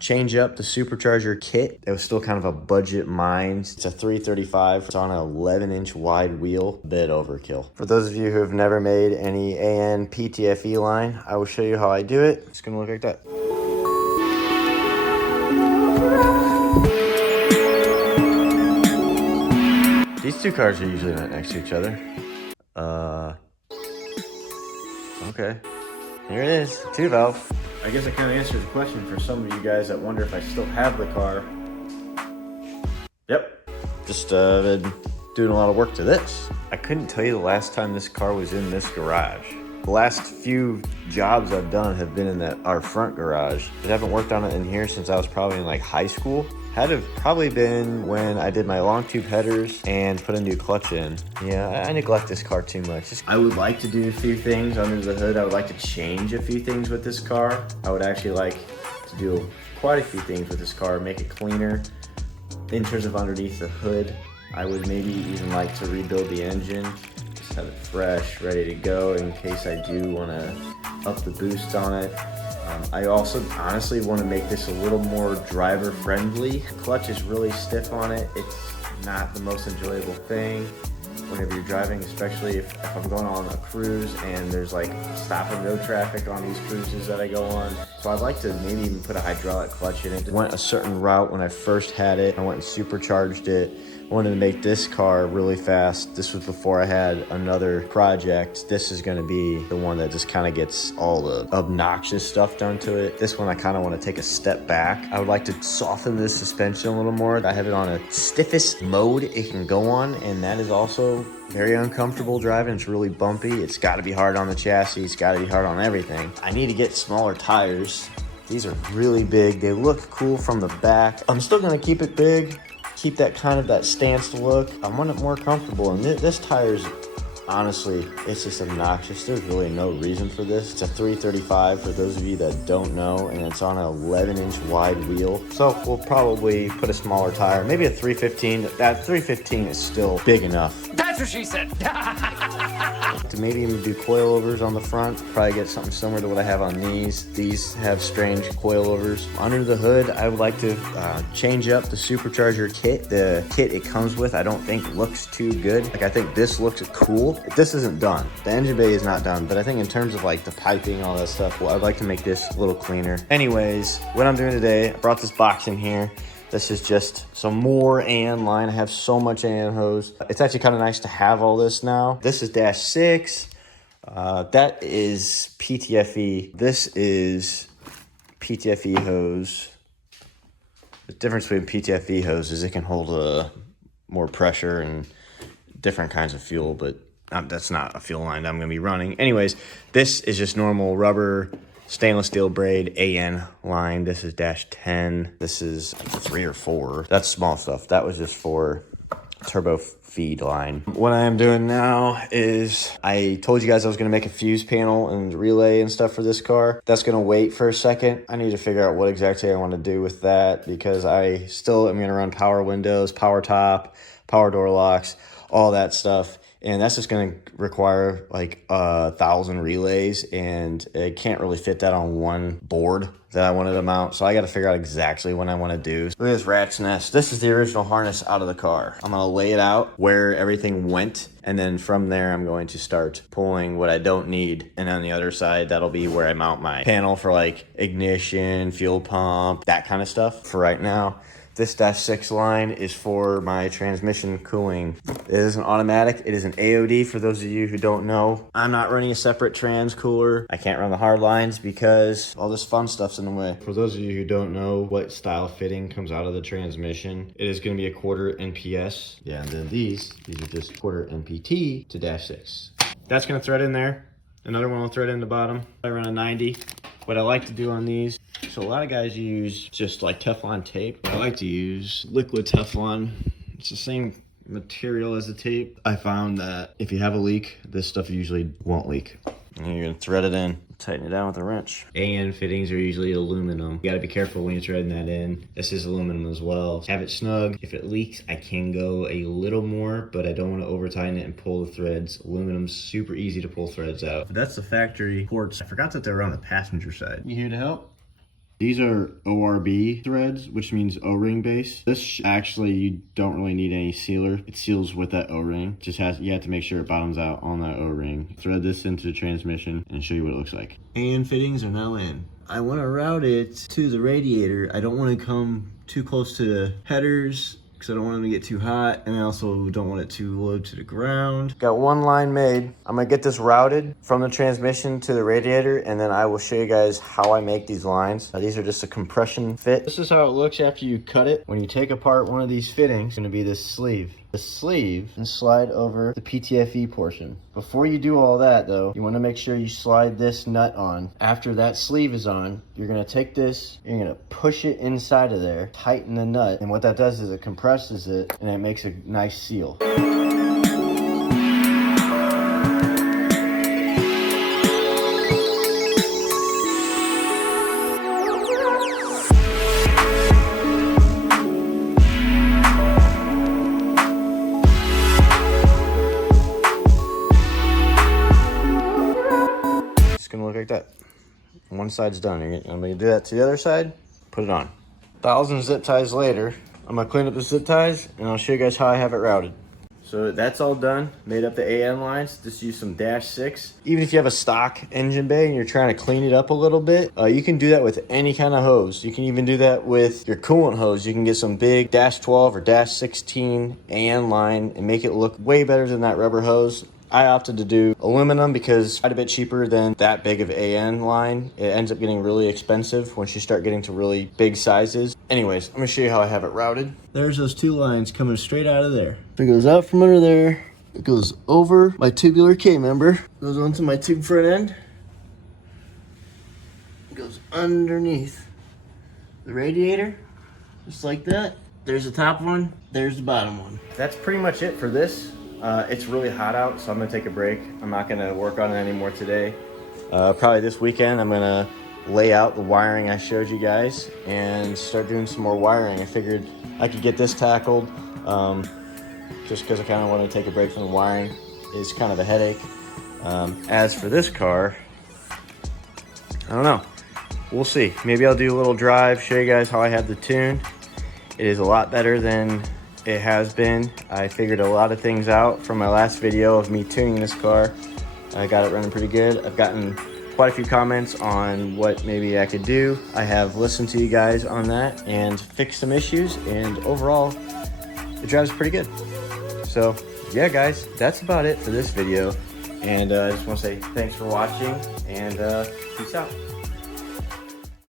change up the supercharger kit. It was still kind of a budget mine. It's a 335. It's on an 11-inch wide wheel. Bit overkill. For those of you who have never made any AN PTFE line, I will show you how I do it. It's gonna look like that. These two cars are usually not next to each other. Okay. Here it is, 2-valve. I guess I kind of answered the question for some of you guys that wonder if I still have the car. Yep. Just been doing a lot of work to this. I couldn't tell you the last time this car was in this garage. The last few jobs I've done have been in our front garage. I haven't worked on it in here since I was probably in like high school. Had to have probably been when I did my long tube headers and put a new clutch in. Yeah, I neglect this car too much. I would like to do a few things under the hood. I would like to change a few things with this car. I would actually like to do quite a few things with this car, make it cleaner. In terms of underneath the hood, I would maybe even like to rebuild the engine. Just have it fresh, ready to go in case I do want to up the boost on it. I also honestly want to make this a little more driver friendly. The clutch is really stiff on it. It's not the most enjoyable thing whenever you're driving, especially if I'm going on a cruise and there's like stop and go traffic on these cruises that I go on. So I'd like to maybe even put a hydraulic clutch in it. I went a certain route when I first had it. I went and supercharged it. I wanted to make this car really fast. This was before I had another project. This is gonna be the one that just kind of gets all the obnoxious stuff done to it. This one I kind of want to take a step back. I would like to soften this suspension a little more. I have it on a stiffest mode it can go on, and that is also very uncomfortable driving. It's really bumpy. It's gotta be hard on the chassis. It's gotta be hard on everything. I need to get smaller tires. These are really big. They look cool from the back. I'm still gonna keep it big. Keep that kind of that stance look. I want it more comfortable, and this tire's honestly, it's just obnoxious. There's really no reason for this. It's a 335 for those of you that don't know, and it's on an 11-inch wide wheel. So we'll probably put a smaller tire, maybe a 315. That 315 is still big enough. That's what she said. To maybe even do coilovers on the front. Probably get something similar to what I have on these. These have strange coilovers. Under the hood, I would like to change up the supercharger kit. The kit it comes with, I don't think looks too good. Like, I think this looks cool. This isn't done. The engine bay is not done, but I think in terms of like the piping, all that stuff, well, I'd like to make this a little cleaner. Anyways, what I'm doing today, I brought this box in here. This is just some more AN line. I have so much AN hose. It's actually kind of nice to have all this now. This is dash 6. That is PTFE. This is PTFE hose. The difference between PTFE hose is it can hold more pressure and different kinds of fuel, but that's not a fuel line that I'm going to be running. Anyways, this is just normal rubber stainless steel braid AN line. This is dash 10. This is 3 or 4. That's small stuff. That was just for turbo feed line. What I am doing now is I told you guys I was going to make a fuse panel and relay and stuff for this car. That's going to wait for a second. I need to figure out what exactly I want to do with that, because I still am going to run power windows, power top, power door locks, all that stuff. And that's just going to require like 1,000 relays, and I can't really fit that on one board that I wanted to mount. So I got to figure out exactly what I want to do. Look at this rat's nest. This is the original harness out of the car. I'm going to lay it out where everything went, and then from there I'm going to start pulling what I don't need. And on the other side, that'll be where I mount my panel for like ignition, fuel pump, that kind of stuff. For right now, this dash 6 line is for my transmission cooling. It is an automatic. It is an AOD for those of you who don't know. I'm not running a separate trans cooler. I can't run the hard lines because all this fun stuff's in the way. For those of you who don't know what style fitting comes out of the transmission, it is going to be a quarter NPS. Yeah, and then these are just quarter NPT to dash 6. That's going to thread in there. Another one will thread in the bottom. I run a 90. What I like to do on these, so a lot of guys use just like Teflon tape. I like to use liquid Teflon. It's the same material as the tape. I found that if you have a leak, this stuff usually won't leak. And you're gonna thread it in, tighten it down with a wrench. AN fittings are usually aluminum. You gotta be careful when you're threading that in. This is aluminum as well. Have it snug. If it leaks, I can go a little more, but I don't want to over tighten it and pull the threads. Aluminum's super easy to pull threads out. That's the factory ports. I forgot that they were on the passenger side. You here to help? These are ORB threads, which means O-ring base. This actually, you don't really need any sealer. It seals with that O-ring. Just you have to make sure it bottoms out on that O-ring. Thread this into the transmission and show you what it looks like. And fittings are now in. I want to route it to the radiator. I don't want to come too close to the headers because I don't want them to get too hot, and I also don't want it too low to the ground. Got one line made. I'm gonna get this routed from the transmission to the radiator, and then I will show you guys how I make these lines. These are just a compression fit. This is how it looks after you cut it. When you take apart one of these fittings, it's gonna be this sleeve. The sleeve and slide over the PTFE portion. Before you do all that though, you want to make sure you slide this nut on. After that sleeve is on, you're going to take this, you're going to push it inside of there, tighten the nut, and what that does is it compresses it and it makes a nice seal. Gonna look like that. One side's done. I'm gonna do that to the other side, put it on. 1,000 zip ties later, I'm gonna clean up the zip ties and I'll show you guys how I have it routed. So that's all done. Made up the AN lines. Just use some -6. Even if you have a stock engine bay and you're trying to clean it up a little bit, you can do that with any kind of hose. You can even do that with your coolant hose. You can get some big -12 or -16 AN line and make it look way better than that rubber hose. I opted to do aluminum because it's quite a bit cheaper than that big of AN line. It ends up getting really expensive once you start getting to really big sizes. Anyways, I'm gonna show you how I have it routed. There's those two lines coming straight out of there. It goes out from under there. It goes over my tubular K-member. Goes onto my tube front end. It goes underneath the radiator, just like that. There's the top one, there's the bottom one. That's pretty much it for this. It's really hot out, so I'm gonna take a break. I'm not gonna work on it anymore today. Probably this weekend, I'm gonna lay out the wiring I showed you guys and start doing some more wiring. I figured I could get this tackled just because I kind of want to take a break from the wiring. It's kind of a headache. As for this car, I don't know. We'll see. Maybe I'll do a little drive, show you guys how I have the tune. It is a lot better than it has been. I figured a lot of things out from my last video of me tuning this car. I got it running pretty good. I've gotten quite a few comments on what maybe I could do. I have listened to you guys on that and fixed some issues, and overall, it drives pretty good. So yeah guys, that's about it for this video. And I just want to say thanks for watching, and peace out.